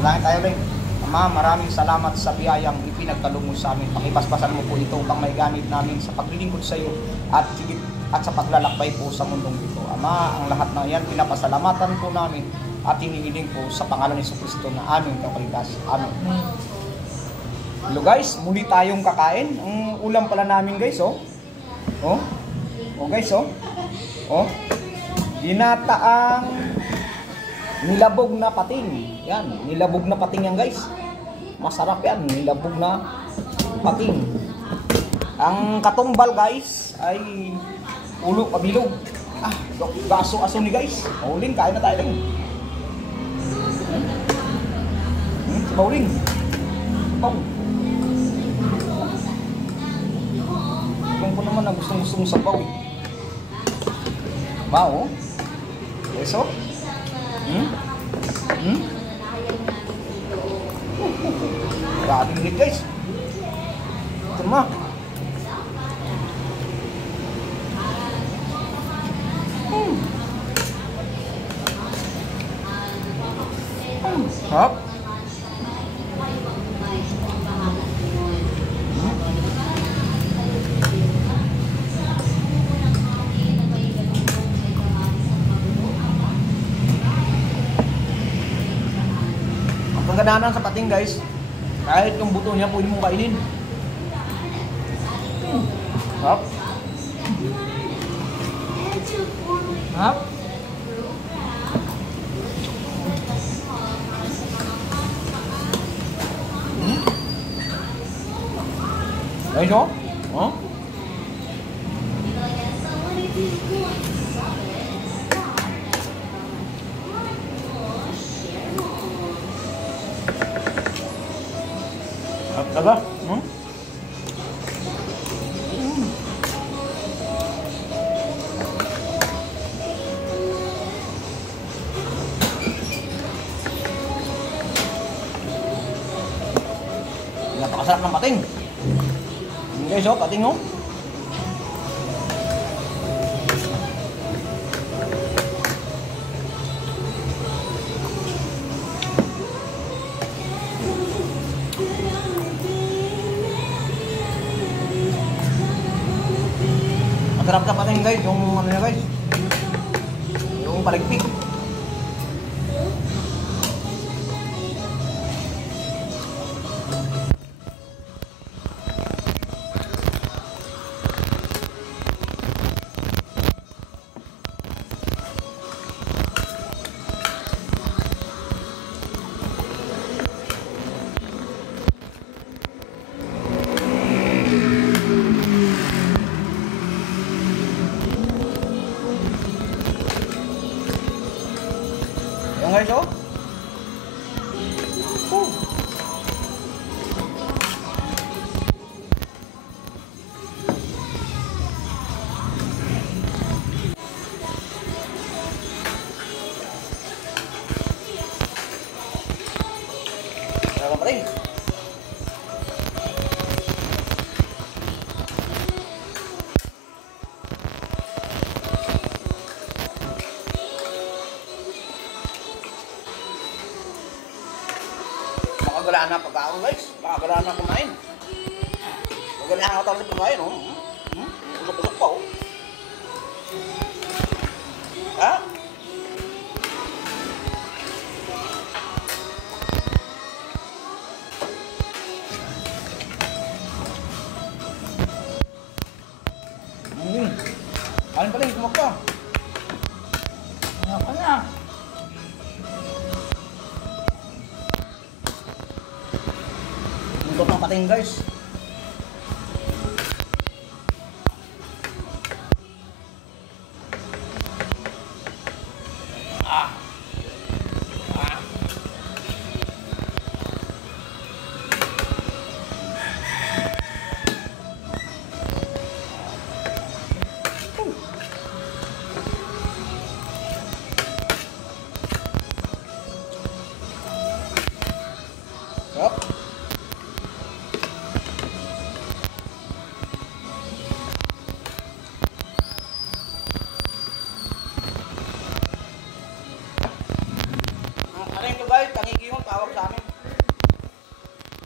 Langit tayo rin. Ama, maraming salamat sa biyayang ipinagkaloob mo sa amin. Pakipaspasan mo po ito upang may gamit namin sa paglilingkod sa iyo at sa paglalakbay po sa mundong ito. Ama, ang lahat ng yan, pinapasalamatan po namin at hinihiling po sa pangalan ni Jesucristo na aming kapaligtas. Amen. Hello guys, muli tayong kakain. Ang ulam pala namin guys, oh. Oh. Oh guys, oh. Oh. Ginataang nilabog na pating. Yan, nilabog na pating yan guys. Masarap yan, nilabog na pating. Ang katumbal guys ay ulo pabilog. Ah, gaso-aso ni guys. Mauling, kain na tayo rin. Si Mauling. Pau. Yung ko naman na gustong-gustong sabaw eh. Wow. Eso? Grabe nit guys. Ito ma. Hop. Ang kaganahan sa pating guys, kahit yung buto niya pwede mong kainin. Hop. Hop. Guys, oh? Oh? Apa? Napakasarap ng pating. Guys, oh, pating oh. Masarap sa pating guys, yung ano niya guys. Yung paligpik. Yung guys, oh. Sarap pa rin. Makagalaan na pagkaon guys. Makagalaan na kumain. Magagalaan na talaga sa kumain, oh. Usok-usok pa, oh. Ha? Kain pa rin, kumak pa. Kumak pa na. Untuk ng pating guys. Yup. Ano yung guys, tangigi mo. hawak sa amin.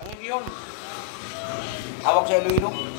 Ang hindi yun. Hawak sa Iloilo.